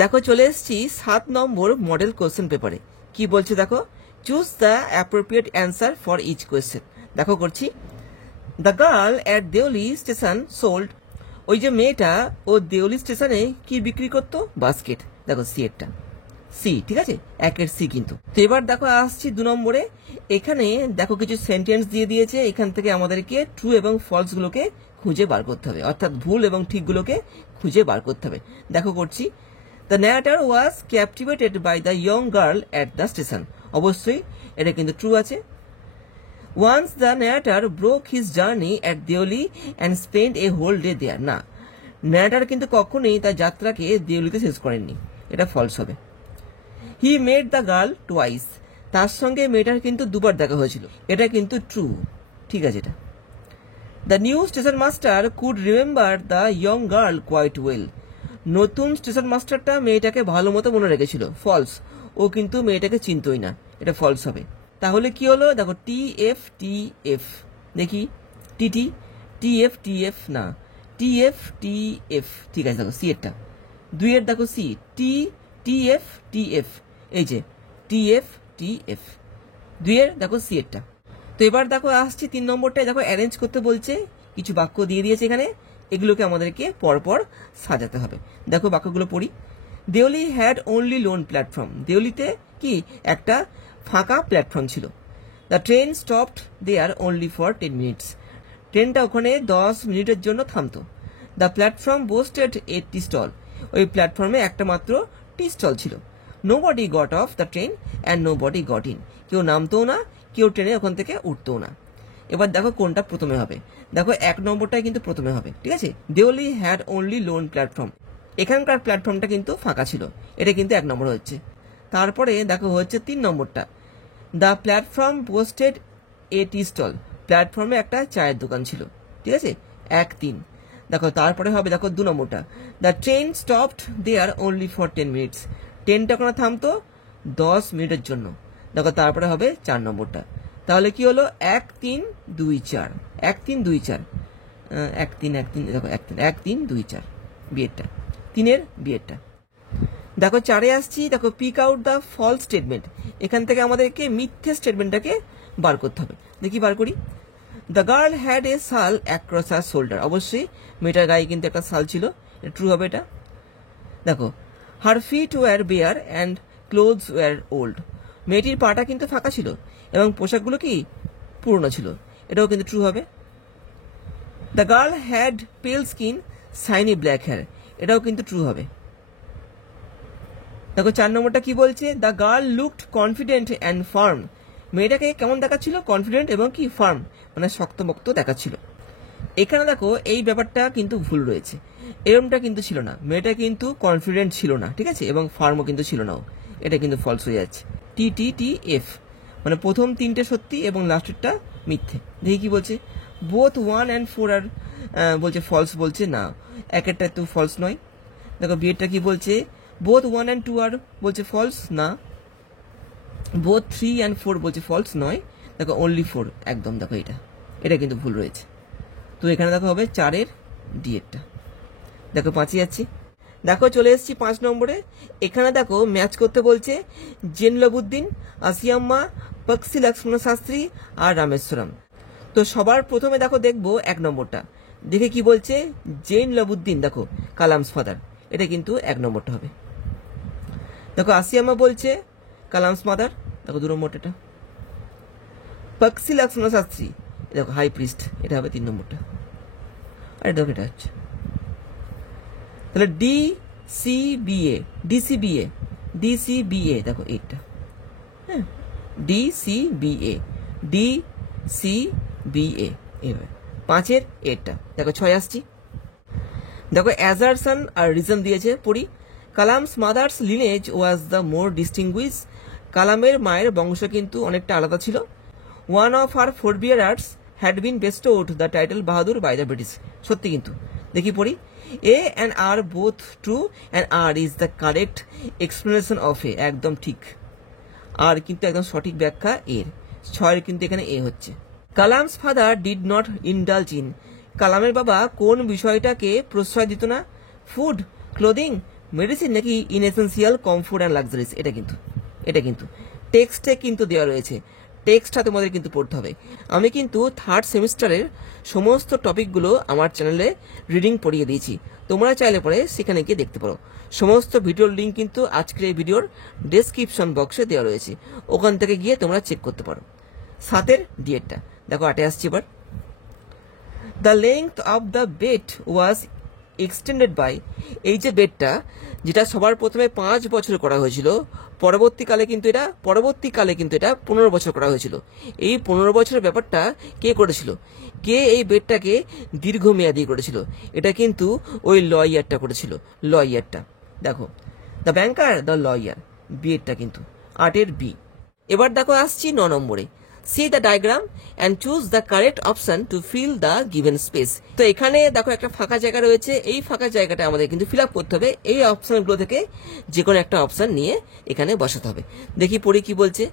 দেখো চলে এসেছি 7 নম্বর মডেল কোশ্চেন পেপারে। কি বলছে দেখো, choose the appropriate answer for each question. দেখো করছি, the girl at Deoli station sold. ওই যে মেয়েটা ও দেওলি স্টেশনে কি বিক্রি করতো? বাস্কেট। দেখো সি এরটা, সি, ঠিক আছে, একের সি কিন্তু। তো এবার দেখো আসছি 2 নম্বরে। এখানে দেখো কিছু সেন্টেন্স দিয়ে দিয়েছে, এখান থেকে আমাদেরকে ট্রু এবং ফলস গুলোকে খুঁজে বার করতে হবে, অর্থাৎ ভুল এবং ঠিকগুলোকে খুঁজে বার করতে হবে। দেখো করছি, the narrator was captivated by the young girl at the station. অবশ্যই এটা কিন্তু ট্রু আছে। Once the narrator broke his journey at Deoli and spend a whole day there. না, narrator কিন্তু কখনোই তার যাত্রাকে দেওলিতে শেষ করেননি, এটা ফলস হবে। He made the girl twice. তার সঙ্গে মেয়েটার কিন্তু দুবার দেখা হয়েছিল, এটা কিন্তু ট্রু, ঠিক আছে এটা। The new station master could remember the young girl quite well. নতুন স্টেশন মাস্টারটা মেয়েটাকে ভালো মতো মনে রেখেছিল, ফলস। ও কিন্তু মেয়েটাকে চিনতই না, এটা ফলস হবে। তাহলে কি হলো দেখো, টি এফ টি এফ, দেখি TT T F T F, না টি এফ টি এফ, ঠিক আছে। দেখো সি এরটা, 2 এর দেখো সি, টি টি এফ টি এফ, এই যে টি এফ টি এফ, 2 এর দেখো সি এরটা। তো এবার দেখো আসছি 3 নম্বরটায়। দেখো অ্যারেঞ্জ করতে বলছে, কিছু বাক্য দিয়ে দিয়েছে এখানে, এগুলোকে আমাদেরকে পরপর সাজাতে হবে। দেখো বাক্যগুলো পড়ি। Deoli had only lone platform. দেওলিতে কি একটা ফাঁকা প্ল্যাটফর্ম ছিল। The train stopped there only for 10 minutes. ট্রেনটা ওখানে 10 মিনিটের জন্য থামতো। The platform boasted a tea stall. ওই প্ল্যাটফর্মে একটা মাত্র টি স্টল ছিল। Nobody got off the train and nobody got in. কেউ নামতো না, কেউ ট্রেনে ওখান থেকে উঠতো না। এবার দেখো কোনটা প্রথমে হবে। দেখো 1 নম্বরটাই কিন্তু প্রথমে হবে, ঠিক আছে। Deoli had only lone platform, এখানকার প্ল্যাটফর্মটা কিন্তু ফাঁকা ছিল, এটা কিন্তু 1 নম্বর হচ্ছে। তারপরে দেখো হচ্ছে 3 নম্বরটা, the platform posted a tea stall. প্ল্যাটফর্মে একটা চায়ের দোকান ছিল, ঠিক আছে, 1 3। দেখো তারপরে হবে দেখো 2 নম্বরটা, the train stopped there only for 10 minutes. ট্রেনটা ওখানে থামতো 10 মিনিটের জন্য। দেখো তারপরে হবে 4 নম্বরটা। তাহলে কি হলো, 1 3 2 4, 1 3 2 4, 1 3 1 3, দেখো 1 3 1 3 2 4, বিয়েরটা, 3 এর বিয়েরটা। দেখো 4-এ আসছি। দেখো pick out the false statement. এখান থেকে আমাদেরকে মিথ্যে স্টেটমেন্টটাকে বার করতে হবে। দেখি বার করি। দ্য গার্ল হ্যাড এ শাল অ্যাক্রস হার শোল্ডার। অবশ্যই মেয়েটার গায়ে কিন্তু একটা শাল ছিল, ট্রু হবে এটা। দেখো her feet were bare and clothes were old. মেয়েটির পাটা কিন্তু ফাঁকা ছিল এবং পোশাকগুলো কি পুরনো ছিল, এটাও কিন্তু ট্রু হবে। দ্য গার্ল হ্যাড পেল স্কিন শাইনি ব্ল্যাক হেয়ার, এটাও কিন্তু ট্রু হবে। দেখো 4 নম্বরটা কি বলছে, the girl looked confident and farm. মেয়েটাকে কেমন দেখাচ্ছিল? কনফিডেন্ট এবং কি ফার্ম, মানে শক্তপোক্ত দেখাচ্ছিল। এখানে দেখো এই ব্যাপারটা কিন্তু ভুল রয়েছে, এরমটা কিন্তু ছিল না। মেয়েটা কিন্তু কনফিডেন্ট ছিল না, ঠিক আছে, এবং ফার্মও কিন্তু ছিল না, এটা কিন্তু ফলস হয়ে যাচ্ছে। টি টি টি এফ, মানে প্রথম 3টে সত্যি এবং লাস্টেরটা মিথ্যে। দেখি কি বলছে, বোথ 1 and 4 আর বলছে ফলস, বলছে না, একেরটা তো ফলস নয়। দেখো বিয়েরটা কি বলছে, বোথ 1 and 2 আর বলছে ফলস, না। বোথ 3 and 4 বলছে ফলস নয়। দেখো অনলি 4 একদম, দেখো এটা কিন্তু ভুল রয়েছে। তো এখানে দেখো হবে 4-এর ডি এরটা। দেখো 5-এ যাচ্ছি। দেখো চলে এসেছি 5 নম্বরে। এখানে দেখো ম্যাচ করতে বলছে জেনলবুদ্দিন, আসিয়াম্মা, পক্সি লক্ষ্মণ শাস্ত্রী আর রামেশ্বরম। তো সবার প্রথমে দেখো দেখবো 1 নম্বরটা, দেখে কি বলছে, জেনলবুদ্দিন দেখো কালামস ফাদার, এটা কিন্তু 1 নম্বরটা হবে। দেখো আসিয়াম্মা বলছে কালামস মাদার, দেখো 2 নম্বরটা। পক্সি লক্ষ্মণ শাস্ত্রী দেখো হাই প্রিস্ট, এটা হবে 3 নম্বরটা। আর দেখো এটা হচ্ছে তাহলে D C B A, D C B A, D C B A, দেখো এইটা, হ্যাঁ, D C B A, D C B A, এইভাবে 5-এর এটা। দেখো 6 আসছি। দেখো অ্যাজারশন আর রিজন দিয়েছে, পড়ি। Kalam's mother's lineage was the more distinguish. কালামের মায়ের বংশ কিন্তু অনেকটা আলাদা ছিল। One of our forebears had been bestowed the title Bahadur by the British. সত্যি কিন্তু, দেখি পড়ি। A and R both true and R is the correct explanation of A, একদম ঠিক। আর কিন্তু একদম সঠিক ব্যাখ্যা এর। 6-এর কিন্তু এখানে এ হচ্ছে। Kalam's father did not indulge in. কালামের বাবা কোন বিষয়টাকে প্রশ্রয় দিত না? ফুড, ক্লোদিং, মেডিসিন নাকি ইনএসেন্সিয়াল কমফোর্ট অ্যান্ড লাক্সারিজ, এটা কিন্তু টেক্সটে কিন্তু দেওয়া রয়েছে, টেক্সটটা তোমাদের কিন্তু পড়তে হবে। আমি কিন্তু থার্ড সেমিস্টারের সমস্ত টপিকগুলো আমার চ্যানেলে রিডিং পড়িয়ে দিয়েছি, তোমরা চাইলে পরে সেখানে গিয়ে দেখতে পারো। সমস্ত ভিডিওর লিঙ্ক কিন্তু আজকের এই ভিডিওর ডেসক্রিপশন বক্সে দেওয়া রয়েছে, ওখান থেকে গিয়ে তোমরা চেক করতে পারো। 7 ডিএডটা দেখো, 8 আসছি এবার। The length of the bed was extended by, এই যে বেডটা যেটা সবার প্রথমে 5 বছর করা হয়েছিল, পরবর্তীকালে কিন্তু এটা 15 বছর করা হয়েছিল। এই 15 বছরের ব্যাপারটা কে করেছিল, কে এই বেডটাকে দীর্ঘমেয়াদী করেছিল? এটা কিন্তু ওই লয়ারটা করেছিল, লয়ারটা। দেখো, দ্য ব্যাংকার, দ্য লয়ার, বিএডটা কিন্তু 8 বি। এবার দেখো আসছি 9 নম্বরে। See the diagram and choose the correct option to fill the given space. তো এখানে দেখো একটা ফাঁকা জায়গা রয়েছে, এই ফাঁকা জায়গাটা আমাদের কিন্তু ফিল আপ করতে হবে। এই অপশনগুলো থেকে যে কোনো একটা অপশন নিয়ে এখানে বসাতে হবে। দেখি পড়ি কি বলছে।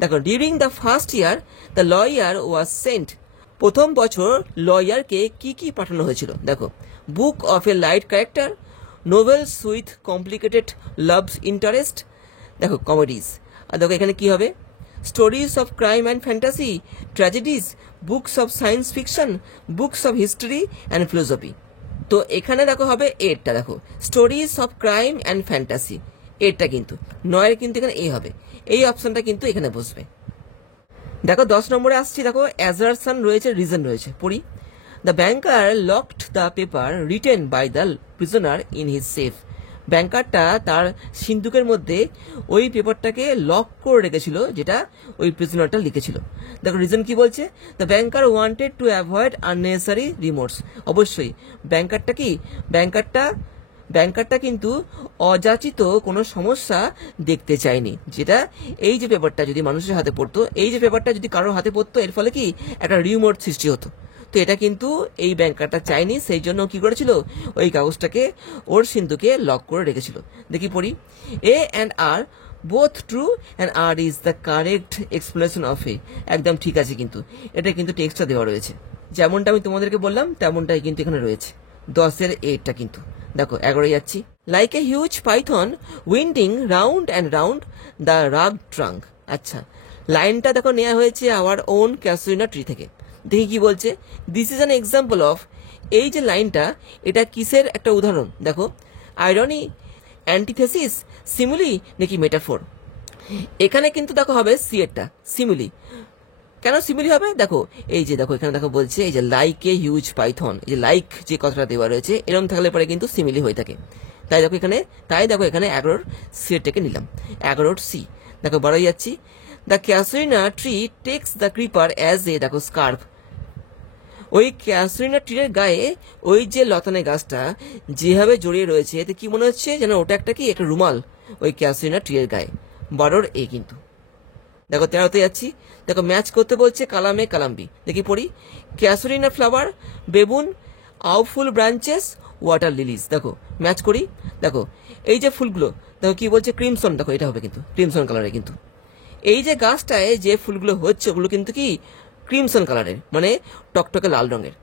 দেখো, during the first year the lawyer was sent, প্রথম বছর লয়ারকে কি কি পাঠানো হয়েছিল? দেখো, book of a light character, novels with complicated love interest, দেখো কমেডিজ। আর দেখো এখানে কি হবে, stories of crime and fantasy, tragedies, books of science fiction, books of history and philosophy. তো এখানে দেখো হবে এরটা, দেখো stories of crime and fantasy, এরটা কিন্তু 9 কিন্তু এখানে এ হবে, এই অপশনটা কিন্তু এখানে বসবে। দেখো 10 নম্বরে আসছি, দেখো অ্যাজারশন রয়েছে, রিজন রয়েছে, পড়ি। The banker locked the paper written by the prisoner in his safe, ব্যাংকারটা তার সিন্দুকের মধ্যে ওই পেপারটাকে লক করে রেখেছিল যেটা ওই প্রিজনারটা লিখেছিল। দেখো রিজন কি বলছে, the banker wanted to avoid unnecessary remorse, অবশ্যই ব্যাংকারটা কিন্তু অযাচিত কোনো সমস্যা দেখতে চায়নি, যেটা এই যে পেপারটা যদি মানুষের হাতে পড়তো, এই যে পেপারটা যদি কারোর হাতে পড়তো, এর ফলে কি একটা রিমোট সৃষ্টি হতো। তো এটা কিন্তু এই ব্যাংকারটা চায়নি, সেই জন্য কি করেছিল, ওই কাগজটাকে ওর সিন্ধুকে লক করে রেখেছিল। দেখি পড়ি, A and R both true and R is the correct explanation of A, একদম ঠিক আছে কিন্তু এটা কিন্তু টেক্সটটা দেওয়া রয়েছে, যেমনটা আমি তোমাদেরকে বললাম তেমনটাই কিন্তু এখানে রয়েছে। 10 এরটা কিন্তু দেখো 11 যাচ্ছি। Like a huge Python winding round and round the রাগ ট্রাঙ্ক, আচ্ছা লাইনটা দেখো নেওয়া হয়েছে আওয়ার ওন ক্যাসুরিনা ট্রি থেকে। দেখি কি বলছে, this is an example of, এই যে লাইনটা এটা কিসের একটা উদাহরণ? দেখো, আইরনি, অ্যান্টিথেসিস, সিমুলি নাকি মেটাফোর? এখানে কিন্তু দেখো হবে সি এরটা, সিমুলি। কেন সিমিলি হবে? দেখো এই যে দেখো এখানে দেখো বলছে এই যে লাইক এ হিউজ পাইথন, এই যে লাইক যে কথাটা দেওয়া রয়েছে এরকম থাকলে পরে কিন্তু সিমিলি হয়ে থাকে। তাই দেখো এখানে 11 সিটাকে নিলাম, 11 সি। দেখো 12 যাচ্ছি। The casuarina tree takes the creeper as a, দেখো স্কার্ফ, ওই ক্যাসরিনা ট্রির গায়ে ওই যে লতানে গাছটা যেভাবে জড়িয়ে রয়েছে এতে কি মনে হচ্ছে যেন ওটা একটা কি একটা রুমাল ওই ক্যাসরিনা ট্রির গায়ে। 12 এ কিন্তু। দেখো 13তে যাচ্ছি। দেখো ম্যাচ করতে বলছে কালামে কালাম্বি। দেখি পড়ি, casuarina flower, baboon, awful branches, water lilies. দেখো ম্যাচ করি। দেখো এই যে ফুলগুলো দেখো কি বলছে, ক্রিমসন। দেখো এটা হবে কিন্তু ক্রিমসন কালারের, কিন্তু এই যে গাছটায় যে ফুলগুলো হচ্ছে ওগুলো কিন্তু কি ক্রিমসন কালারের, মানে টকটকে লাল রঙের।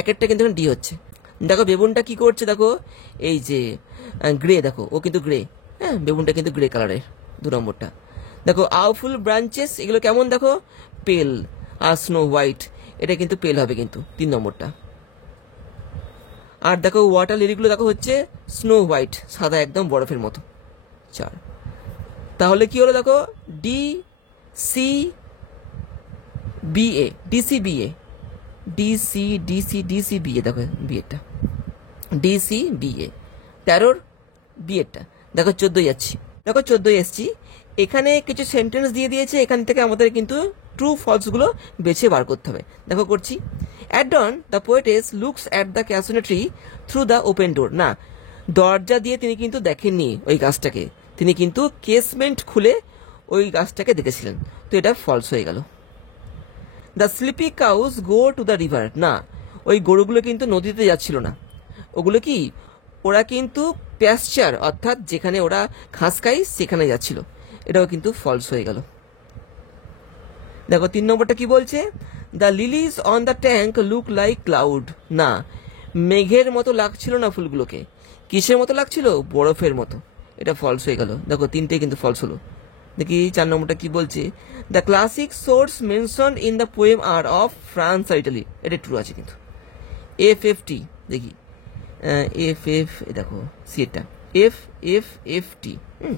একটা কিন্তু ডি হচ্ছে। দেখো বেবুনটা কি করছে, দেখো এই যে গ্রে, দেখো ও কিন্তু গ্রে, হ্যাঁ বেবুনটা কিন্তু গ্রে কালারের, 2 নম্বরটা। দেখো আউফুল ব্রাঞ্চেস, এগুলো কেমন দেখো পেল, আর স্নো হোয়াইট, এটা কিন্তু পেল হবে কিন্তু 3 নম্বরটা। আর দেখো ওয়াটার লিলিগুলো দেখো হচ্ছে স্নো হোয়াইট, সাদা একদম বরফের মতো, 4। তাহলে কি হলো দেখো D C B A, DC B A, DC B A, দেখো বিএটা ডিসি বি এ। 13 বিএটা। দেখো 14 যাচ্ছি। দেখো 14 এসছি। এখানে কিছু সেন্টেন্স দিয়ে দিয়েছে, এখান থেকে আমাদের কিন্তু ট্রু ফলস গুলো বেছে বার করতে হবে। দেখো করছি। At dawn the poetess looks at the casuarina tree through the open door, না দরজা দিয়ে তিনি কিন্তু দেখেননি ওই গাছটাকে, তিনি কিন্তু কেসমেন্ট খুলে ওই গাছটাকে দেখেছিলেন, তো এটা ফলস হয়ে গেল। The sleepy cows go to the river, না ওই গরুগুলো কিন্তু নদীতে যাচ্ছিল না, ওগুলো কি ওরা কিন্তু প্যাস্চার অর্থাৎ যেখানে ওরা ঘাস খায় সেখানে যাচ্ছিল, এটাও কিন্তু ফলস হয়ে গেল। দেখো 3 নম্বরটা কি বলছে, the লিলিজ on the tank look like cloud, না মেঘের মতো লাগছিল না ফুলগুলোকে, কিসের মতো লাগছিল? বরফের মতো। এটা ফলস হয়ে গেল। দেখো তিনটেই কিন্তু ফলস হলো। দেখি 4 নম্বরটা কি বলছে, the classic source mention in the poem আর অফ ফ্রান্স আর ইটালি। এটা ট্রু আছে কিন্তু। FFT দেখি, দেখো সি এটা FFFT,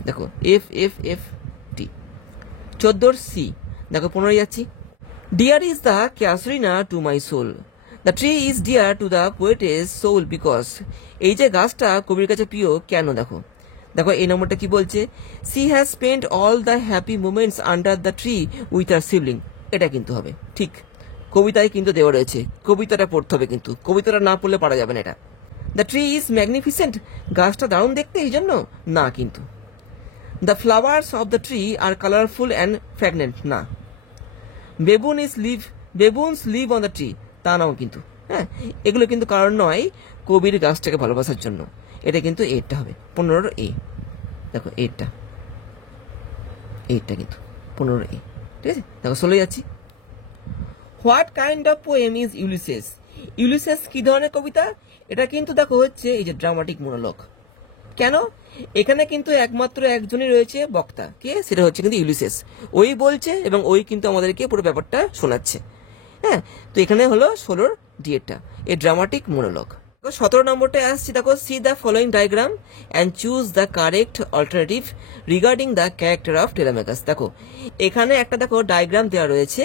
দেখো FFFT 14 সি। দেখো 15 যাচ্ছি, dear is the casuarina to my soul, the tree is dear to the poetess soul because. এই যে গাছটা কবির কাছে প্রিয় কেন? দেখো দেখো এই নম্বরটা কি বলছে, she has spent all the happy moments under the tree with her sibling. এটা কিন্তু হবে ঠিক, কবিতায় কিন্তু দেওয়া রয়েছে, কবিতাটা পড়তে হবে কিন্তু, কবিতাটা না পড়লে পারা যাবে না এটা। দ্য ট্রি ইজ ম্যাগনিফিসেন্ট, গাছটা দারুণ দেখতে এই জন্য না কিন্তু। The flowers of the tree are colourful and fragrant না। Baboons live on the tree তা নাও কিন্তু। হ্যাঁ, এগুলো কিন্তু কারণ নয় কবির গাছটাকে ভালোবাসার জন্য। এটা কিন্তু এইটা হবে 15 এ। দেখো এইটা কিন্তু 15 এ, ঠিক আছে। দেখো 16 যাচ্ছি, what kind of poem is Ulysses. Ulysses কি ধরনের কবিতা? এটা কিন্তু দেখো হচ্ছে এই যে ড্রামাটিক মোনোলগ। কেন? এখানে কিন্তু একমাত্র একজনই রয়েছে বক্তা, কে? সেটা হচ্ছে কিন্তু ইউলিসেস। ওই বলছে এবং ওই কিন্তু আমাদেরকে পুরো ব্যাপারটা শোনাচ্ছে। হ্যাঁ, তো এখানে হলো 16 ডিএটা, এই ড্রামাটিক মোনোলগ। 17 নম্বরটায় আসছি, দেখো see the following diagram and choose the correct alternative regarding the character of Telemachus. দেখো এখানে একটা দেখো ডায়াগ্রাম দেওয়া রয়েছে,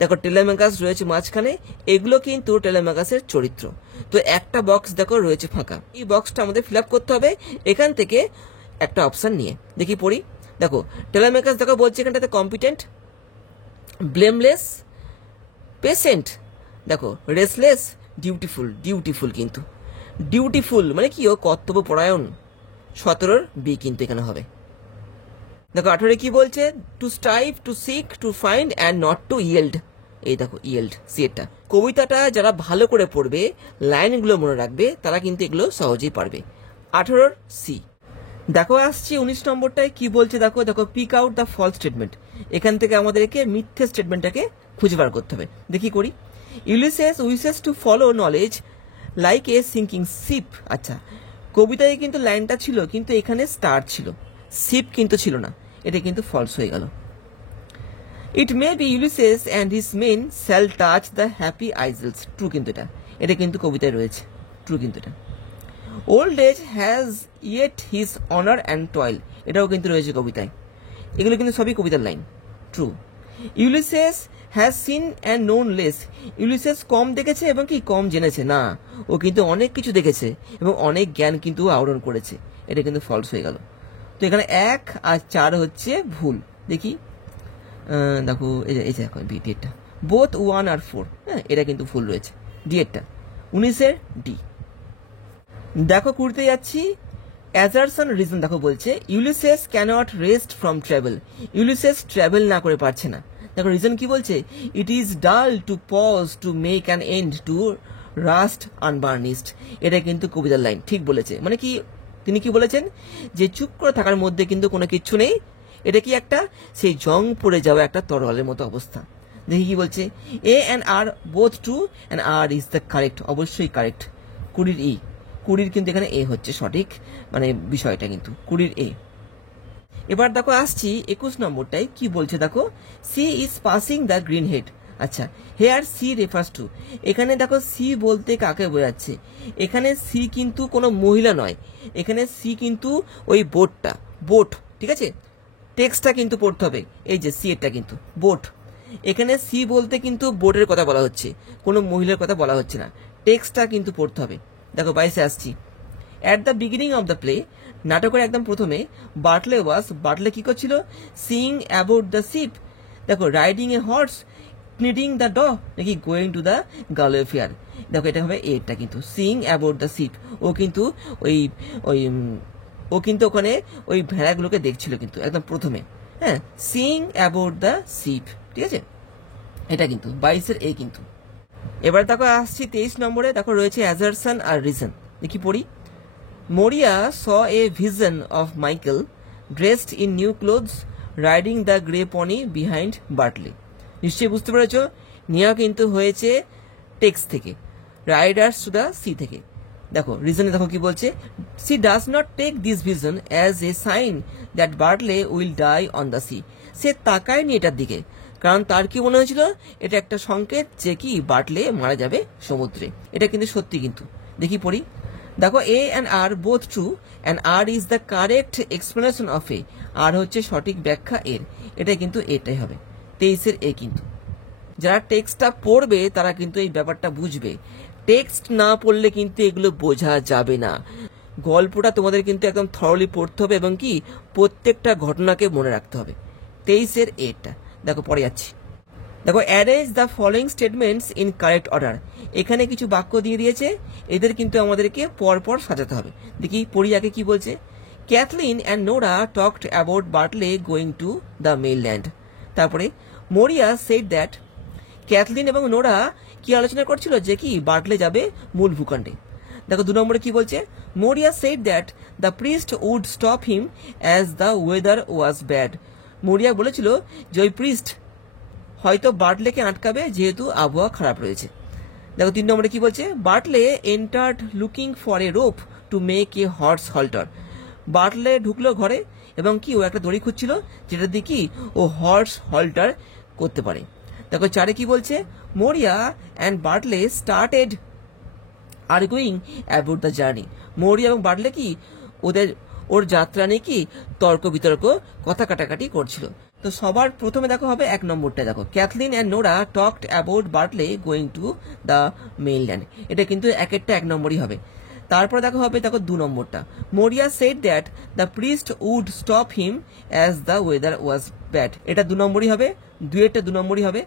দেখো টেলেমেকাস রয়েছে মাঝখানে, এগুলো কিন্তু টেলেমেকাসের চরিত্র। তো একটা বক্স দেখো রয়েছে ফাঁকা, এই বক্সটা আমাদের ফিল আপ করতে হবে এখান থেকে একটা অপশন নিয়ে। দেখি পড়ি, দেখো টেলেমেকাস দেখো বলছে এখানটাতে কম্পিটেন্ট, ব্লেমলেস, পেশেন্ট, দেখো রেসলেস, ডিউটিফুল কিন্তু ডিউটিফুল মানে কি? ও কর্তব্য পরায়ণ। 17 বি কিন্তু এখানে হবে। দেখো 18 কি বলছে, to strive, to seek, to find and not to yield. এই দেখো ইয়েল্ড, সি এটা। কবিতাটা যারা ভালো করে পড়বে, লাইনগুলো মনে রাখবে, তারা কিন্তু এগুলো সহজেই পারবে। 18 সি। দেখো আসছি 19 নম্বরটায় কি বলছে, দেখো দেখো pick out the false statement. এখান থেকে আমাদেরকে মিথ্যে স্টেটমেন্টটাকে খুঁজে বার করতে হবে। দেখি করি, Ulysses wishes to follow knowledge like a sinking ship. আচ্ছা, কবিতায় কিন্তু লাইনটা ছিল কিন্তু এখানে স্টার ছিল, শিপ কিন্তু ছিল না, এটা কিন্তু ফলস হয়ে গেল। It may be Ulysses and his men shall touch the happy isles. True কিন্তু এটা কিন্তু কবিতায় রয়েছে, ট্রু কিন্তু এটা। Old age has yet his honour and toil, এটাও কিন্তু রয়েছে কবিতায়। এগুলো কিন্তু সবই কবিতার line, true. Ulysses has seen and known less, Ulysses কম দেখেছে এবং কি কম জেনেছে না, ও কিন্তু অনেক কিছু দেখেছে এবং অনেক জ্ঞান কিন্তু আহরণ করেছে, এটা কিন্তু ফলস হয়ে গেল। তো এখানে 1 আর 4 হচ্ছে ভুল। দেখি দেখো এই যে ডিএটা বোথ 1 আর 4, হ্যাঁ এটা কিন্তু ভুল রয়েছে ডিএটা 19 ডি। দেখো করতে যাচ্ছি, অ্যাজারসন রিজন দেখো বলছে Ulysses cannot rest from travel. Ulysses travel না করে পারছে না। দেখো রিজন কি বলছে, it is dull to pause to make an end to rust unburnished. এটা কিন্তু কবিতার লাইন, ঠিক বলেছে। মানে কি তিনি কি বলেছেন, যে চুপ করে থাকার মধ্যে কিন্তু কোনো কিচ্ছু নেই, এটা কি একটা সেই জং পড়ে যাওয়া একটা তরলের মতো অবস্থা। দেখি কি বলছে, A and R both true and R is the correct, অবশ্যই কারেক্ট। 20 20 কিন্তু এখানে এ হচ্ছে সঠিক মানে বিষয়টা কিন্তু 20 এ। এবার দেখো আসছি 21 নম্বরটায় কি বলছে, দেখো she is passing the green head. আচ্ছা, হেয়ার সি রেফার্স টু, এখানে দেখো সি বলতে কাকে বোঝাচ্ছে? এখানে সি কিন্তু কোনো মহিলা নয়, এখানে সি কিন্তু ওই বোট, ঠিক আছে। টেক্সটটা কিন্তু পড়তে হবে, এই যে সি এটা কিন্তু বোট, এখানে সি বলতে কিন্তু বোটের কথা বলা হচ্ছে, কোনো মহিলার কথা বলা হচ্ছে না, টেক্সটটা কিন্তু পড়তে হবে। দেখো 22 আসছি, at the beginning of the play, নাটকের একদম প্রথমে বাটলে কি করছিল, সিইং অ্যাবাউট দ্য শিপ। দেখো riding a horse, needing the dough, নাকি going to the girl fair. দেখো এটা হবে এটা কিন্তু সিইং অ্যাবাউট দ্য শিপ, ও কিন্তু ওখানে ওই ভেড়াগুলোকে দেখছিল কিন্তু একদম প্রথমে, হ্যাঁ সিইং অ্যাবাউট দ্য শিপ, ঠিক আছে। এটা কিন্তু 22 এ কিন্তু। এবার দেখো আসছি 23 নম্বরে, দেখো রয়েছে অ্যাজারসন আর রিজন। দেখি পড়ি, Maurya saw a vision of Michael dressed in new clothes riding the grey pony behind Bartley. নিশ্চয়ই বুঝতে পেরেছ, নেওয়া কিন্তু হয়েছে টেক্সট থেকে, রাইডার্স টু দ্য সি থেকে। দেখো রিজনে দেখো কি বলছে, she does not take this vision as a sign that Bartley will die on the sea. সে তাকায়নি এটার দিকে, কারণ তার কি মনে হয়েছিল এটা একটা সংকেত যে কি বার্টলে মারা যাবে সমুদ্রে। এটা কিন্তু সত্যি কিন্তু। দেখি পড়ি, দেখো A and R both true and R is the correct explanation of A. R হচ্ছে সঠিক ব্যাখ্যা এর, এটা কিন্তু এটাই হবে 23-এর এ। কিন্তু যারা টেক্সটটা পড়বে তারা কিন্তু এই ব্যাপারটা বুঝবে, টেক্সট না পড়লে কিন্তু এগুলো বোঝা যাবে না। গল্পটা তোমাদের কিন্তু একদম থরলি পড়তে হবে এবং কি প্রত্যেকটা ঘটনাকে মনে রাখতে হবে। 23-এর এটা দেখো পরে যাচ্ছি। দেখো arrange the following statements in correct order. এখানে কিছু বাক্য দিয়ে দিয়েছে, এদের কিন্তু আমাদেরকে পরপর সাজাতে হবে। দেখি পড়ি আগে কি বলছে। Cathleen and Nora talked about Bartley going to the mainland. তারপরে মোরিয়া সেড দ্যাট, ক্যাথলিন এবং নোরা কি আলোচনা করছিল যে কি বার্টলে যাবে মূল ভূখণ্ডে। দেখো 2 নম্বরে কি বলছে, Maurya said that the priest would stop him as the weather was bad. Maurya বলেছিল যে ওই প্রিস্ট হয়তো বার্টলেকে আটকাবে যেহেতু আবহাওয়া খারাপ রয়েছে। দেখো 3 নম্বরে কি বলছে, Bartley entered looking for a rope to make a horse halter. Bartley ঢুকলো ঘরে এবং কি ও একটা দড়ি খুঁজছিল যেটা দিয়ে কি ও হর্স হল্টার করতে পারে। দেখো 4-এ কি বলছে, Maurya and Bartley started arguing about the journey. Maurya এবং বার্টলে কি ওর যাত্রা নিয়ে কি তর্ক বিতর্ক কথা কাটাকাটি করছিল। তো সবার প্রথমে দেখো হবে 1 নম্বরটা, দেখো Cathleen and Nora talked about Bartley going to the mainland. এটা কিন্তু একটা 1 নম্বরই হবে। তারপরে দেখো হবে, দেখো 2 নম্বরটা, Maurya said that the priest would stop him as the weather was bad. এটা 2 নম্বরই হবে, 2-এরটা 2 নম্বরই হবে।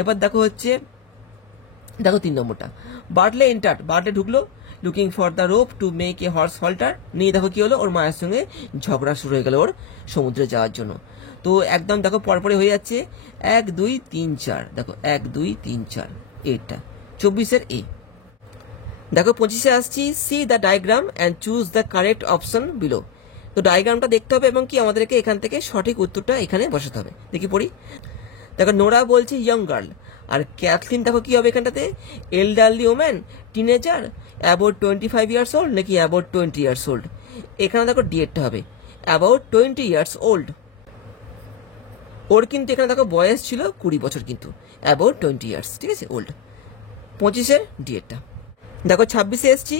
এবার দেখো হচ্ছে, দেখো 3 নম্বরটা, বার্টলে এন্টার্ড, বার্টলে ঢুকলো looking for the rope to make a horse Holter. নিয়ে দেখো কি হলো, ওর মায়ের সঙ্গে ঝগড়া শুরু হয়ে গেল ওর সমুদ্রে যাওয়ার জন্য। তো একদম দেখো পরপরে হয়ে যাচ্ছে 1 2 3 4। দেখো 1 2 3 4 এটা 24-এর এ। দেখো 25-এ আসছি, C the diagram and choose the correct option below. তো ডায়াগ্রামটা দেখতে হবে এবং কি আমাদেরকে এখান থেকে সঠিক উত্তরটা এখানে বসাতে হবে। দেখি পড়ি, দেখো নোরা বলছে ইয়ং গার্ল, আর ক্যাথলিন দেখো কি হবে এখানটাতে, elderly woman, teenager, about 25 years old নাকি অ্যাবাউট 20 ইয়ার্স ওল্ড। এখানে দেখো ডিএডটা হবে অ্যাবাউট 20 ইয়ার্স ওল্ড। ওর কিন্তু এখানে দেখো বয়স ছিল 20 বছর, কিন্তু অ্যাবাউট 20 ইয়ার্স, ঠিক আছে, ওল্ড। 25-এর ডিএডটা দেখো 26-এ এসছি,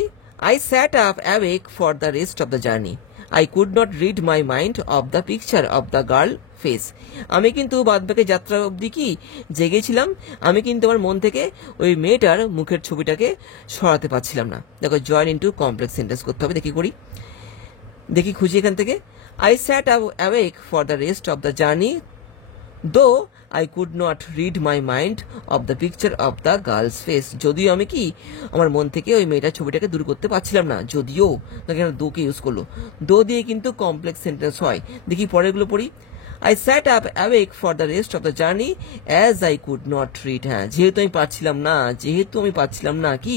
I sat up awake for the rest of the journey, I could not read my mind of the picture of the girl face. আমি কিন্তু বাদবাকি যাত্রা অবধি কি জেগেছিলাম, আমি কিন্তু আমার মন থেকে ওই মেয়েটার মুখের ছবিটাকে সরাতে পারছিলাম না। দেখো জয়েন ইন্টু কমপ্লেক্স সেন্টেন্স করতে হবে। দেখি করি, দেখি খুঁজি এখান থেকে, I sat up awake for the rest of the journey though I could not read my mind of the picture of the girl's face. যদিও আমি কি আমার মন থেকে ওই মেয়েটার ছবিটাকে দূর করতে পারছিলাম না, যদিও এখানে দোকে ইউজ করলো, দো দিয়ে কিন্তু কমপ্লেক্স সেন্টেন্স হয়। দেখি পরেরগুলো পড়ি, I sat up awake for the rest of the journey as I could not read. হ্যাঁ, যেহেতু আমি পারছিলাম না কি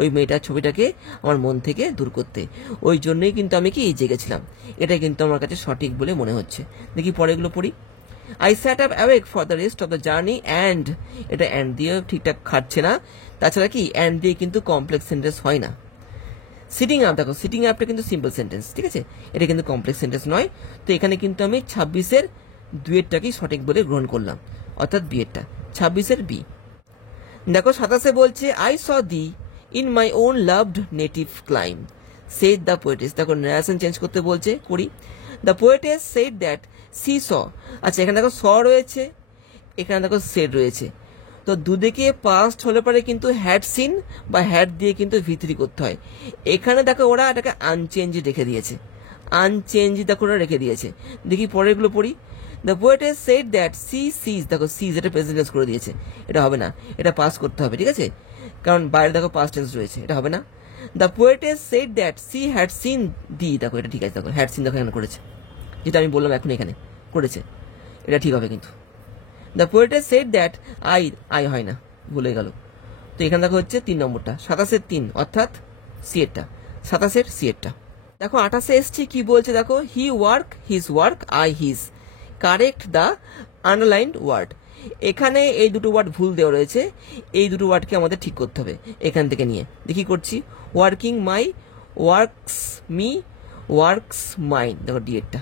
ওই মেয়েটার ছবিটাকে আমার মন থেকে দূর করতে, ওই জন্যই কিন্তু আমি কি জেগেছিলাম। এটা কিন্তু আমার কাছে সঠিক বলে মনে হচ্ছে। দেখি পরেগুলো পড়ি, I sat up awake for the rest of the journey and, এটা and দিয়ে ঠিকঠাক খাটছে না, তাছাড়া কি and দিয়ে কিন্তু কমপ্লেক্স সেন্টেন্স হয় না। সিটিং আপ, দেখো সিটিং আপটা কিন্তু সিম্পল সেন্টেন্স, ঠিক আছে, এটা কিন্তু কমপ্লেক্স সেন্টেন্স নয়। তো এখানে কিন্তু আমি 26-এর 2-এরটাকেই সঠিক বলে গ্রহণ করলাম, অর্থাৎ বিয়েরটা 26-এর বি। দেখো 27-এ বলছে, I saw thee in my own loved native clime said the poetess. দেখো ন্যারেশন চেঞ্জ করতে বলছে, করি, the poetess said that she saw. আচ্ছা এখানে দেখো স রয়েছে, এখানে দেখো সেড রয়েছে, তো দুদিকে পাস্ট হলে পরে কিন্তু হ্যাড সিন বা হ্যাড দিয়ে কিন্তু ভিতরি করতে হয়। এখানে দেখো ওরা এটাকে আনচেঞ্জ রেখে দিয়েছে, দেখো ওরা রেখে দিয়েছে। দেখি পরেরগুলো পড়ি, the poetess said that she sees, দেখো সিজ এটা প্রেজেন্ট টেন্স করে দিয়েছে, এটা হবে না, এটা পাস করতে হবে, ঠিক আছে, কারণ বাইরে দেখো পাস্ট টেন্স রয়েছে, এটা হবে না। The poetess said that she had seen thee, দেখো এটা ঠিক আছে, দেখো হ্যাড সিন দেখো এখানে করেছে, যেটা আমি বললাম এখন এখানে করেছে, এটা ঠিক হবে কিন্তু। The poetess said that I হয় না, ভুলে গেল। তো এখানে দেখো হচ্ছে 3 নম্বরটা, 27-এর 3 অর্থাৎ সিএরটা, 27-এর সিএরটা। দেখো 28-এ এসছি, কি বলছে দেখো, he work his work, I his, correct the underlined word. এখানে এই দুটো ওয়ার্ড ভুল দেওয়া রয়েছে, এই দুটো ওয়ার্ডকে আমাদের ঠিক করতে হবে এখান থেকে নিয়ে। দেখি করছি, working my, works me, works mine. দেখো ডিএডটা,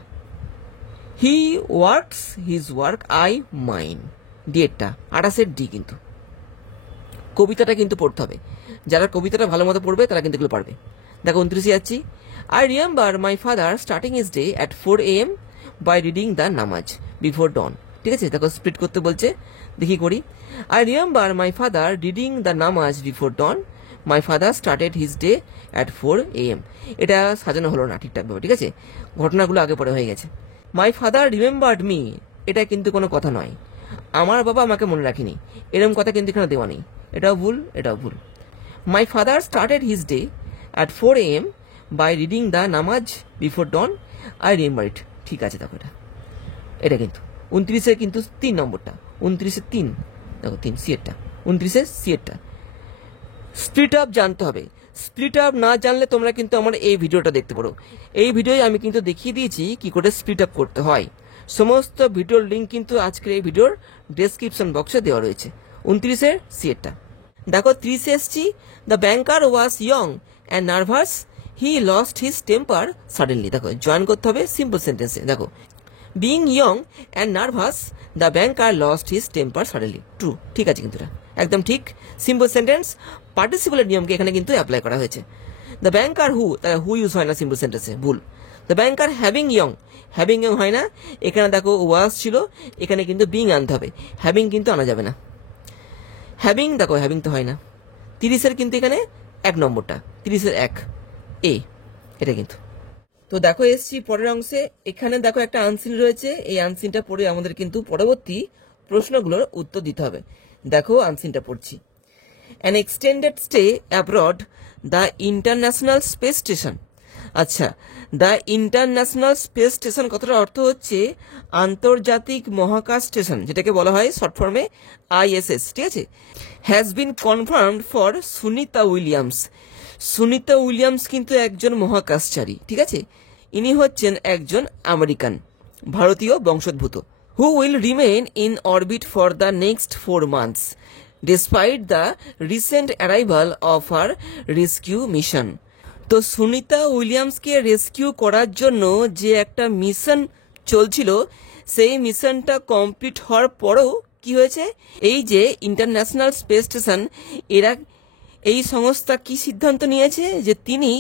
he works his work, I mine. ডিএডটা 28 ডি। কিন্তু কবিতাটা কিন্তু পড়তে হবে, যারা কবিতাটা ভালো মতো পড়বে তারা কিন্তু এগুলো পারবে। দেখো 29 যাচ্ছি, I remember my father starting his day at 4 AM by reading the namaz before dawn. ঠিক আছে, দেখো স্প্লিট করতে বলছে, দেখি করি। I remember my father reading the namaz before dawn, my father started his day at 4 AM। এটা সাজানো হলো না ঠিকঠাকভাবে, ঠিক আছে, ঘটনাগুলো আগে পরে হয়ে গেছে। মাই ফাদার রিমেম্বার্ড মি, এটা কিন্তু কোনো কথা নয়। আমার বাবা আমাকে মনে রাখেনি, এরকম কথা কিন্তু এখানে দেওয়া নেই, এটাও ভুল, এটাও ভুল। My father started his day at 4 AM by reading the namaz before dawn, I remember it. ঠিক আছে, দেখো এটা কিন্তু 29-এ কিন্তু 3 নম্বরটা, 29-এ 3, দেখো 3 সিএরটা, 29-এ সিএরটা। স্প্লিট আপ জানতে হবে, স্প্লিট আপ না জানলে তোমরা কিন্তু আমার এই ভিডিওটা দেখতে পারো। এই ভিডিওয় আমি কিন্তু দেখিয়ে দিয়েছি কি করে স্প্লিট আপ করতে হয়। সমস্ত ভিডিওর লিঙ্ক কিন্তু আজকের এই ভিডিওর ডেসক্রিপশন বক্সে দেওয়া রয়েছে। 29-এর সিএরটা দেখো, 30-এ এসছি, the banker was young and nervous, he lost his temper suddenly. দেখো জয়েন করতে হবে সিম্পল সেন্টেন্সে। দেখো, being young and nervous, the banker lost his temper suddenly. True, ঠিক আছে, কিন্তু এটা একদম ঠিক। সিম্পল সেন্টেন্স, পার্টিসিপেলের নিয়মকে এখানে কিন্তু অ্যাপ্লাই করা হয়েছে। দ্য ব্যাংকার হু, তাহলে হু ইউজ হয় না সিম্পল সেন্টেন্সে, ভুল। The banker having young, having young হয় না, এখানে দেখো ওয়াজ ছিল, এখানে কিন্তু বিং আনতে হবে, হ্যাভিং কিন্তু আনা যাবে না। হ্যাভিং, দেখো হ্যাভিং তো হয় না। 30-এর কিন্তু এখানে 1 নম্বরটা, 30-এর 1 এ, এটা কিন্তু। তো দেখো এসছি পরের অংশে, এখানে দেখো একটা আনসিন রয়েছে, এই আনসিনটা পড়ে আমাদের কিন্তু পরবর্তী প্রশ্নগুলোর উত্তর দিতে হবে। দেখো আনসিনটা পড়ছি, an extended stay abroad the international space station. আচ্ছা, দ্য ইন্টারন্যাশনাল স্পেস স্টেশন কথাটার অর্থ হচ্ছে আন্তর্জাতিক মহাকাশ স্টেশন, যেটাকে বলা হয় শর্ট ফর্মে ISS, ঠিক আছে। Has been confirmed for Sunita Williams. Sunita Williams কিন্তু একজন মহাকাশচারী, ঠিক আছে, ইনি হচ্ছেন একজন আমেরিকান, ভারতীয় বংশোদ্ভূত। Who will remain in orbit for the next 4 months despite the recent arrival of her rescue mission. তো সুনিতা উইলিয়ামসকে রেস্কিউ করার জন্য যে একটা মিশন চলছিল, সেই মিশনটা কমপ্লিট হওয়ার পরেও কি হয়েছে, এই যে ইন্টারন্যাশনাল স্পেস স্টেশন, এরা এই সংস্থা কি সিদ্ধান্ত নিয়েছে যে তিনি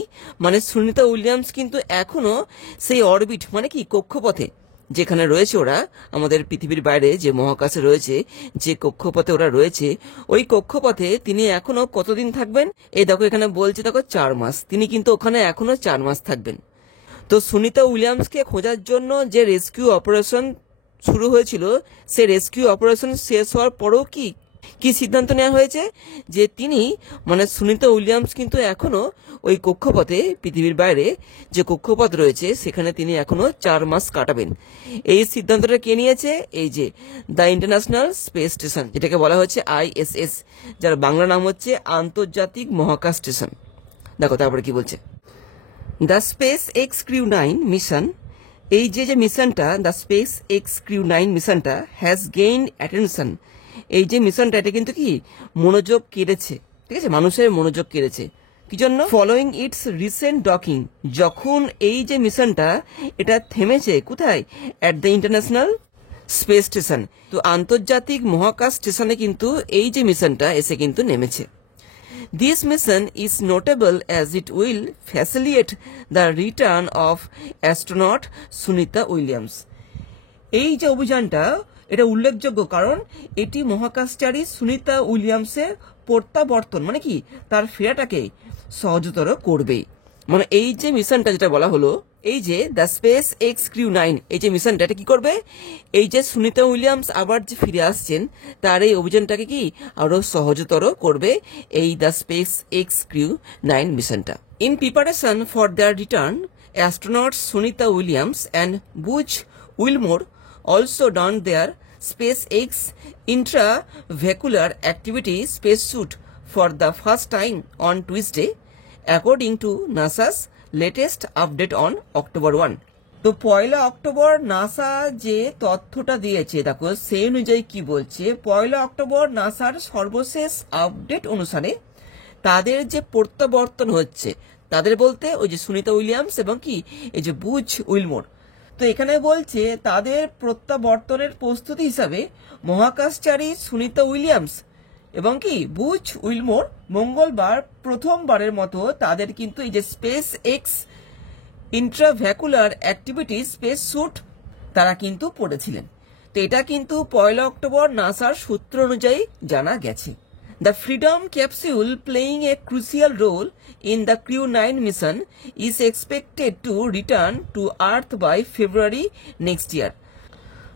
মানে সুনিতা উইলিয়ামস কিন্তু এখনো সেই অরবিট মানে কি কক্ষপথে যেখানে রয়েছে ওরা, আমাদের পৃথিবীর বাইরে যে মহাকাশে রয়েছে, যে কক্ষপথে ওরা রয়েছে, ওই কক্ষপথে তিনি এখনো কতদিন থাকবেন, এই দেখো এখানে বলছে, দেখো 4 মাস, তিনি কিন্তু ওখানে এখনো 4 মাস থাকবেন। তো সুনিতা উইলিয়ামসকে খোঁজার জন্য যে রেস্কিউ অপারেশন শুরু হয়েছিল, সেই রেস্কিউ অপারেশন শেষ হওয়ার পরেও কি সিদ্ধান্ত নেওয়া হয়েছে যে তিনি মানে সুনিতা উইলিয়ামস কিন্তু এখনো ওই কক্ষপথে, পৃথিবীর বাইরে যে কক্ষপথ রয়েছে সেখানে তিনি এখনো 4 মাস কাটাবেন। এই সিদ্ধান্তটা কে নিয়েছে, এই যে দ্য ইন্টারন্যাশনাল স্পেস স্টেশন, যেটাকে বলা হচ্ছে ISS, যার বাংলা নাম হচ্ছে আন্তর্জাতিক মহাকাশ স্টেশন। দেখো তারপরে কি বলছে, the SpaceX crew 9 mission, এই যে মিশনটা, দ্য স্পেস এক্স ক্রিউ 9 মিশনটা হ্যাজ গেইনড অ্যাটেনশন। এই যে মিশনটা, এটা কিন্তু কি মনোযোগ কেড়েছে, ঠিক আছে, মানুষের মনোযোগ কেড়েছে। কি জন্য, ফলোয়িং ইটস রিসেন্ট ডকিং, যখন এই যে মিশনটা এটা থেমেছে কোথায়, at the international space station. তো আন্তর্জাতিক মহাকাশ স্টেশনে কিন্তু এই যে মিশনটা এসে কিন্তু নেমেছে। This mission is notable as it will facilitate the return of astronaut Sunita Williams. এই যে অভিযানটা, এটা উল্লেখযোগ্য কারণ এটি মহাকাশচারী সুনিতা উইলিয়ামসের প্রত্যাবর্তন মানে কি তার ফেরাটাকে সহজতর করবে। মানে এই যে মিশনটা যেটা বলা হলো, এই যে দ্য স্পেস এক্স ক্রিউ 9, এই যে মিশনটা এটা কি করবে, এই যে সুনিতা উইলিয়ামস আবার যে ফিরে আসছেন তার এই অভিযানটাকে কি আরো সহজতর করবে, এই দ্য স্পেস এক্স ক্রিউ 9 মিশনটা। In preparation for their return, astronauts Sunita Williams and Butch Wilmore also donned their SpaceX intravehicular activity spacesuit for the first time on Tuesday, according to NASA's latest update on October 1. তো 1 October NASA যে তথ্যটা দিয়েছে দেখো সেই অনুযায়ী কি বলছে, 1 October নাসার সর্বশেষ আপডেট অনুসারে তাদের যে প্রত্যাবর্তন হচ্ছে, তাদের বলতে ওই যে সুনিতা উইলিয়ামস এবং কি এই যে বুচ উইলমোর। তো এখানে বলছে তাদের প্রত্যাবর্তনের প্রস্তুতি হিসাবে মহাকাশচারী সুনিতা উইলিয়ামস এবং কি বুচ উইলমোর মঙ্গলবার প্রথমবারের মতো তাদের কিন্তু এই যে SpaceX intravehicular activity space suit তারা কিন্তু পড়েছিলেন। তো এটা কিন্তু 1 অক্টোবর নাসার সূত্র অনুযায়ী জানা গেছে। The Freedom capsule, playing a crucial role in the Crew 9 mission, is expected to return to Earth by February next year.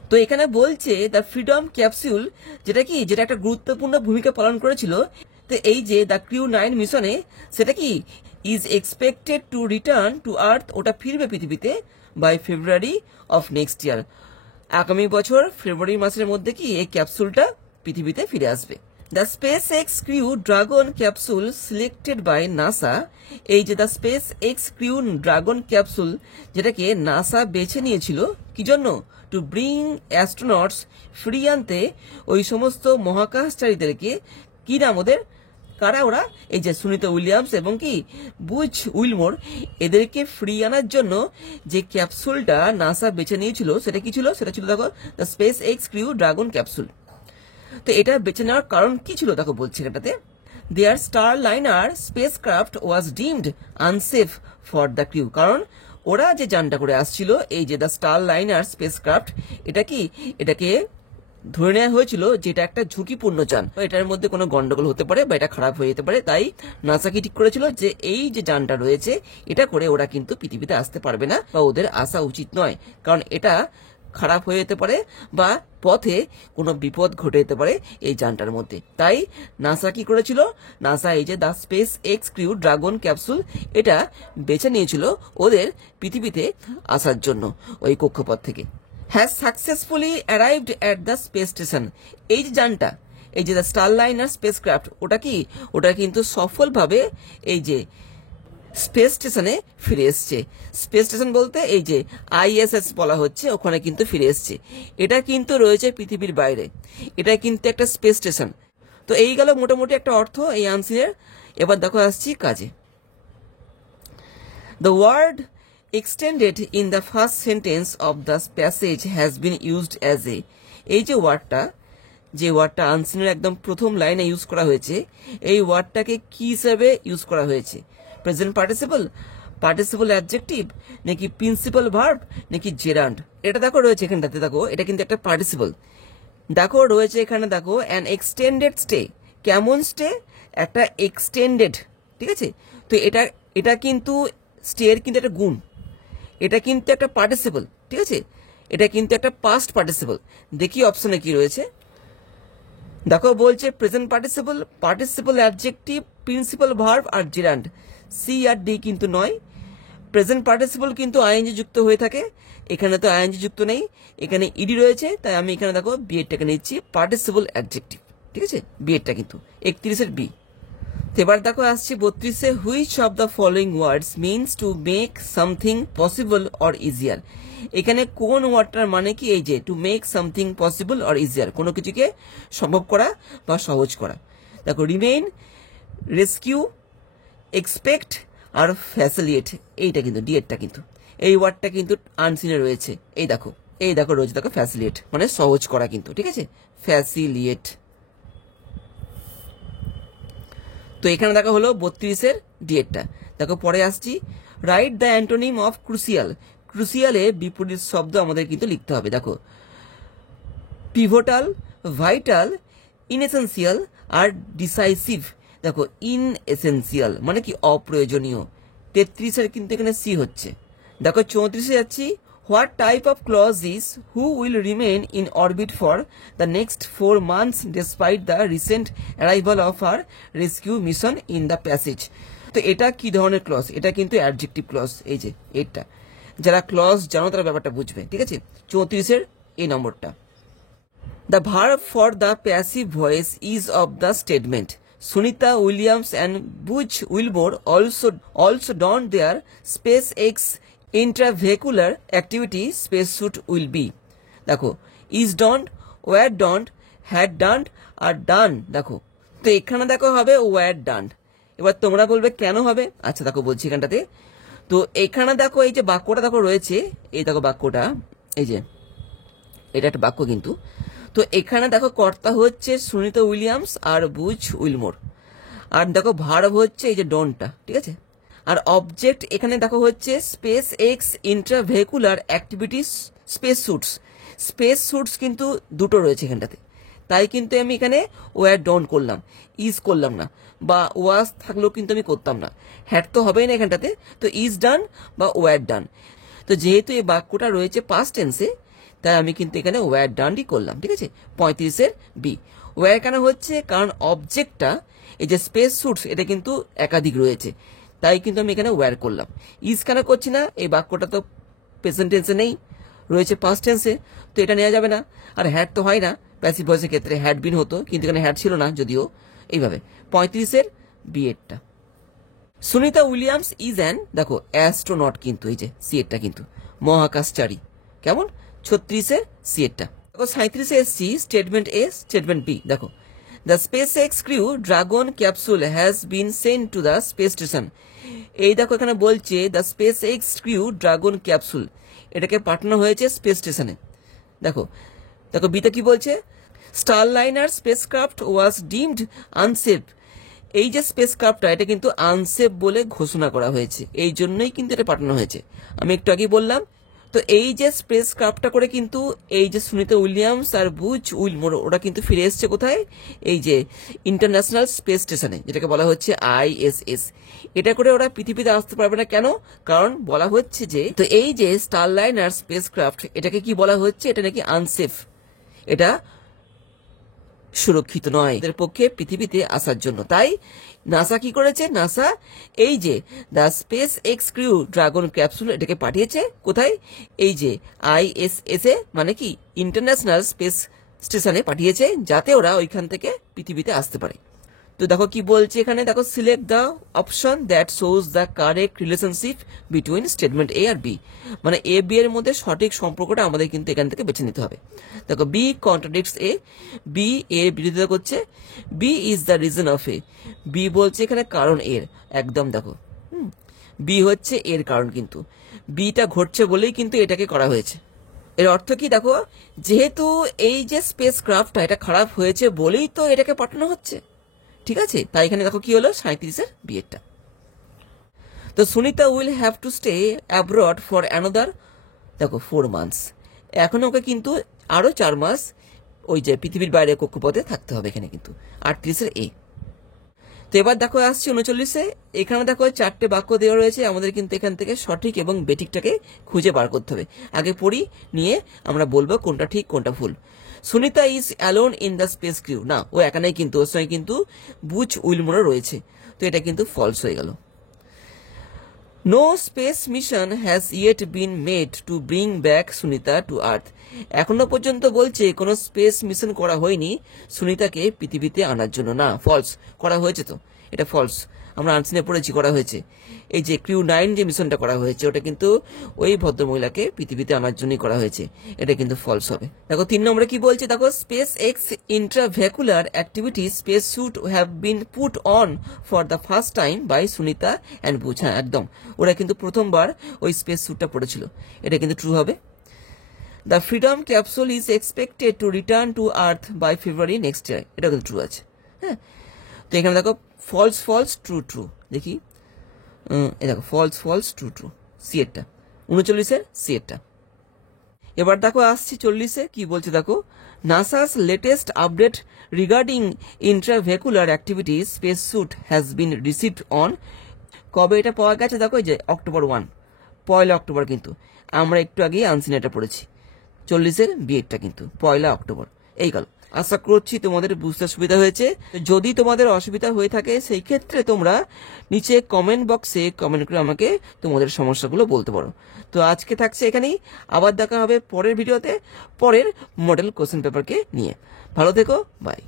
তো এখানে বলছে দ্য ফ্রিডম ক্যাপসুল যেটা একটা গুরুত্বপূর্ণ ভূমিকা পালন করেছিল, তো এই যে দ্য ক্রিউ 9 মিশনে সেটা কি is expected to return to earth, ওটা ফিরবে পৃথিবীতে by February of next year, আগামী বছর ফেব্রুয়ারি মাসের মধ্যে কি এই ক্যাপসুলটা পৃথিবীতে ফিরে আসবে। The SpaceX Crew Dragon capsule selected by NASA, এই যে the SpaceX Crew Dragon capsule যেটাকে নাসা বেছে নিয়েছিল কি জন্য, টু ব্রিং অ্যাস্ট্রোনটস, ফিরিয়ে আনতে ওই সমস্ত মহাকাশচারীদেরকে, কি নাম ওদের, কারা ওরা, এই যে সুনিতা উইলিয়ামস এবং কি বুচ উইলমোর, এদেরকে ফিরিয়ে আনার জন্য যে ক্যাপসুলটা নাসা বেছে নিয়েছিল সেটা কি ছিল, সেটা ছিল দেখো the SpaceX Crew Dragon capsule। তো এটা বেছে নেওয়ার কারণ কি ছিল দেখো বলছি এটাতে, there Starliner spacecraft was deemed unsafe for the crew, কারণ ওরা যে যানটা করে আসছিল এই যে দ্য স্টারলাইনার স্পেসক্রাফট, এটাকে ধরে নেওয়া হয়েছিল যেটা একটা ঝুঁকিপূর্ণ যান, এটার মধ্যে কোনো গন্ডগোল হতে পারে বা এটা খারাপ হয়ে যেতে পারে, তাই নাসা কি ঠিক করেছিল যে এই যে যানটা রয়েছে এটা করে ওরা কিন্তু পৃথিবীতে আসতে পারবে না বা ওদের আসা উচিত নয়, কারণ এটা খারাপ হয়ে যেতে পারে বা পথে কোনো বিপদ ঘটে যেতে পারে এই যানটার মধ্যে। তাই নাসা কি করেছিল, নাসা এই যে the SpaceX crew Dragon capsule এটা বেছে নিয়েছিল ওদের পৃথিবীতে আসার জন্য ওই কক্ষপথ থেকে। Has successfully arrived at the space station, এই যে যানটা এই যে দ্য স্টারলাইনার স্পেসক্রাফট ওটা কিন্তু সফলভাবে এই যে স্পেস স্টেশনে ফিরে এসছে। স্পেস স্টেশন বলতে এই যে ISS বলা হচ্ছে, ওখানে কিন্তু ফিরে এসছে। এটা কিন্তু রয়েছে পৃথিবীর বাইরে, এটা কিন্তু একটা স্পেস স্টেশন। তো এই গেল মোটামুটি একটা অর্থ এই আনসিনের। এবার দেখো আসছি কাজে। The word extended in the first sentence of the passage has been used as a, এই যে ওয়ার্ডটা আনসিনের একদম প্রথম লাইনে ইউজ করা হয়েছে, এই ওয়ার্ডটাকে কি হিসাবে ইউজ করা হয়েছে, প্রেজেন্ট পার্টিসিপল অ্যাডজেক্টিভ নাকি প্রিন্সিপাল ভার্ব নাকি জেরান্ড। এটা দেখো রয়েছে এখানটাতে, দেখো এটা কিন্তু একটা পার্টিসিপল, দেখো রয়েছে এখানে, দেখো অ্যান এক্সটেন্ডেড স্টে, কেমন স্টে, একটা এক্সটেন্ডেড, ঠিক আছে। তো এটা কিন্তু স্টে এর কিন্তু একটা গুণ, এটা কিন্তু একটা পার্টিসিপল, ঠিক আছে, এটা কিন্তু একটা পাস্ট পার্টিসিপল। দেখি অপশনে কি রয়েছে, দেখো বলছে present participle adjective, principal verb আর জেরান্ড। সি আর ডি কিন্তু নয়, প্রেজেন্ট পার্টিসিপল কিন্তু আইএনজি যুক্ত হয়ে থাকে, এখানে তো আইএনজি যুক্ত নেই, এখানে ইডি রয়েছে, তাই আমি এখানে দেখো বিএডটাকে নিচ্ছি পার্টিসিপল অ্যাডজেক্টিভ, ঠিক আছে, বিএডটা কিন্তু 31-এর বি। এবার দেখো আসছি 32-এ, which of the following words means to make something possible or easier, এখানে কোন ওয়ার্ডটার মানে কি, এই যে to make something possible or easier, কোনো কিছুকে সম্ভব করা বা সহজ করা। দেখো রিমেইন, রেস্কিউ, এক্সপেক্ট আর ফ্যাসিলিয়েট, এইটা কিন্তু ডিএডটা কিন্তু এই ওয়ার্ডটা কিন্তু আনসিনে রয়েছে, এই দেখো রয়েছে, দেখো ফ্যাসিলিয়েট মানে সহজ করা কিন্তু, ঠিক আছে, ফ্যাসিলিয়েট। তো এখানে দেখো হলো 32-এর ডিএডটা। দেখো পরে আসছি, write the antonym of crucial, ক্রুসিয়ালের বিপরীত শব্দ আমাদের কিন্তু লিখতে হবে। দেখো পিভোটাল, ভাইটাল, ইনএসেন্সিয়াল আর ডিসাইসিভ। দেখো ইনএসেন্সিয়াল মানে কি অপ্রয়োজনীয়, 33-এর কিন্তু এখানে সি হচ্ছে। দেখো 34-এ যাচ্ছি, what type of clause is who will remain in orbit for the next 4 months despite the recent arrival of her rescue mission in the passage. তো এটা কি ধরনের ক্লজ, এটা কিন্তু অ্যাডজেক্টিভ ক্লজ, এই যে এটা, যারা ক্লজ জানো তারা ব্যাপারটা বুঝবে, ঠিক আছে। 34-এর এই নম্বরটা। The verb for the passive voice is of the statement, Sunita Williams and Butch Wilmore also donned their SpaceX intravehicular activity space suit will be, দেখো is donned, was donned, had donned আর done. দেখো তো এখানে দেখো হবে war don't. এবার তোমরা বলবে কেন হবে, আচ্ছা দেখো বলছি এখানটাতে। তো এখানে দেখো এই যে বাক্যটা দেখো রয়েছে, এই দেখো বাক্যটা, এই যে এটা একটা বাক্য কিন্তু। তো এখানে দেখো কর্তা হচ্ছে সুনিতা উইলিয়ামস আর বুচ উইলমোর, আর দেখো ভার্ব হচ্ছে এই যে ডনটা, ঠিক আছে। আর অবজেক্ট এখানে দেখো হচ্ছে SpaceX intravehicular activities space suits. Space suits কিন্তু দুটো রয়েছে এখানটাতে, তাই কিন্তু আমি এখানে ওয়ার ডন করলাম, ইজ করলাম না, বা ওয়াজ থাকলেও কিন্তু আমি করতাম না, হ্যাড তো হবেই না এখানটাতে। তো ইজ ডান বা ওয়ার ডান। তো যেহেতু এই বাক্যটা রয়েছে পাস্ট টেন্সে, তাই আমি কিন্তু এখানে ওয়ার ডানই করলাম, ঠিক আছে। 35-এর বি। ওয়ার কেন হচ্ছে, কারণ অবজেক্টটা এই যে স্পেস স্যুটস এটা কিন্তু একাধিক রয়েছে, তাই কিন্তু আমি এখানে ওয়্যার করলাম। ইজ কেন করছি না, এই বাক্যটা তো প্রেজেন্ট টেন্সে নেই, রয়েছে পাস্ট টেন্সে, তো এটা নেওয়া যাবে না। আর হ্যাড তো হয় না, প্যাসিভ ভয়েসের ক্ষেত্রে হ্যাড বিন হতো, কিন্তু এখানে হ্যাড ছিল না যদিও। এইভাবে 35-এর বি এরটা। সুনিতা উইলিয়ামস ইজ অ্যান, দেখো অ্যাস্ট্রোনট কিন্তু এই যে সি এরটা কিন্তু মহাকাশচারী, কেমন। 36-এর সি এরটা। দেখো 37-এ এসছি স্টেটমেন্ট এ স্টেটমেন্ট বি। দেখো the SpaceX crew Dragon capsule has been sent to the space station. এই দেখো এখানে বলছে the SpaceX crew Dragon capsule, এটাকে পাঠানো হয়েছে স্পেস স্টেশনে। দেখো দেখো বিতে কি বলছে, Starliner spacecraft was deemed unsafe. এই যে স্পেসক্রাফটটা এটা কিন্তু আনসেফ বলে ঘোষণা করা হয়েছে, এই জন্যই কিন্তু এটা পাঠানো হয়েছে, আমি একটু আগে বললাম। তো এই যে স্পেসক্রাফটটা করে কিন্তু এই যে সুনিতা উইলিয়ামস আর বুচ উইলমোর ওরা কিন্তু ফিরে এসছে কোথায়, এই যে ইন্টারন্যাশনাল স্পেস স্টেশনে, যেটাকে বলা হচ্ছে ISS। এটা করে ওরা পৃথিবীতে আসতে পারবে না, কেন, কারণ বলা হচ্ছে যে, তো এই যে স্টারলাইনার স্পেসক্রাফট এটাকে কি বলা হচ্ছে, এটা নাকি আনসেফ, এটা সুরক্ষিত নয় এদের পক্ষে পৃথিবীতে আসার জন্য। তাই নাসা কি করেছে, নাসা এই যে the SpaceX crew Dragon capsule এটাকে পাঠিয়েছে কোথায়, এই যে ISS এ, মানে কি ইন্টারন্যাশনাল স্পেস স্টেশনে পাঠিয়েছে, যাতে ওরা ওইখান থেকে পৃথিবীতে আসতে পারে। তো দেখো কি বলছে এখানে, দেখো select the option that shows the correct relationship between statement A আর বি, মানে এ বি এর মধ্যে সঠিক সম্পর্কটা আমাদের কিন্তু এখান থেকে বেছে নিতে হবে। দেখো বি কন্ট্রাডিক্টস এ, বি এর বিরোধিতা করছে, B is the reason of A, B বলছে এখানে কারণ এর, একদম দেখো বি হচ্ছে এর কারণ, কিন্তু বিটা ঘটছে বলেই কিন্তু এটাকে করা হয়েছে। এর অর্থ কি দেখো, যেহেতু এই যে স্পেস ক্রাফটটা এটা খারাপ হয়েছে বলেই তো এটাকে পাঠানো হচ্ছে, ঠিক আছে। তাই এখানে দেখো কি হলো 37-এর বিয়েটা। তো Sunita will have to stay abroad for another, দেখো 4 months, এখন ওকে কিন্তু আরো 4 মাস ওই যে পৃথিবীর বাইরে কক্ষপথে থাকতে হবে এখানে কিন্তু। 38-এর এ। তো এবার দেখো আসছি 39-এ, এখানে দেখো 4টে বাক্য দেওয়া রয়েছে, আমাদের কিন্তু এখান থেকে সঠিক এবং বেঠিকটাকে খুঁজে বার করতে হবে। আগে পড়ি, নিয়ে আমরা বলবো কোনটা ঠিক কোনটা ভুল। Sunita is alone in the space crew, না ও একা নেই কিন্তু, ওর সঙ্গে কিন্তু বুচ উইলমোরও রয়েছে, তো এটা কিন্তু ফলস হয়ে গেল। No space mission has yet been made to bring back Sunita to earth, এখনো পর্যন্ত বলছে কোনো স্পেস মিশন করা হয়নি সুনিতাকে পৃথিবীতে আনার জন্য, না ফলস, করা হয়েছে তো, এটা ফলস, আমরা আনসিনে পড়েছি করা হয়েছে। এই যে ক্রিউ 9 যে মিশনটা করা হয়েছে ওটা কিন্তু ওই ভদ্রমহিলাকে পৃথিবীতে আনার জন্যই করা হয়েছে, এটা কিন্তু ফলস হবে। দেখো 3 নম্বরে কি বলছে, দেখো SpaceX intravehicular activity space suit have been put on for the first time by Sunita and Butch, হ্যাঁ একদম, ওরা কিন্তু প্রথমবার ওই স্পেস স্যুটটা পড়েছিল, এটা কিন্তু ট্রু হবে। The freedom capsule is expected to return to earth by February next year, এটা কিন্তু ট্রু আছে। হ্যাঁ, তো এখানে দেখো ফলস ফলস ট্রু ট্রু, দেখি এই দেখো false false true true, C এরটা 39-এর সি এরটা। এবার দেখো আসছি 40-এ, কি বলছে দেখো, NASA's latest update regarding intravehicular activity space suit has been received on, কবে এটা পাওয়া গেছে দেখো, এই যে October 1, 1 অক্টোবর, কিন্তু আমরা একটু আগেই আনসিনেটা পড়েছি, 40-এর বিয়েটা কিন্তু 1 অক্টোবর। এই গেল, আশা করছি তোমাদের বুঝতে সুবিধা হয়েছে। যদি তোমাদের অসুবিধা হয়ে থাকে সেই ক্ষেত্রে তোমরা নিচে কমেন্ট বক্সে কমেন্ট করে আমাকে তোমাদের সমস্যাগুলো বলতে পারো। তো আজকে থাকছে এখানেই, আবার দেখা হবে পরের ভিডিওতে পরের মডেল কোশ্চেন পেপারকে নিয়ে। ভালো থেকো, বাই।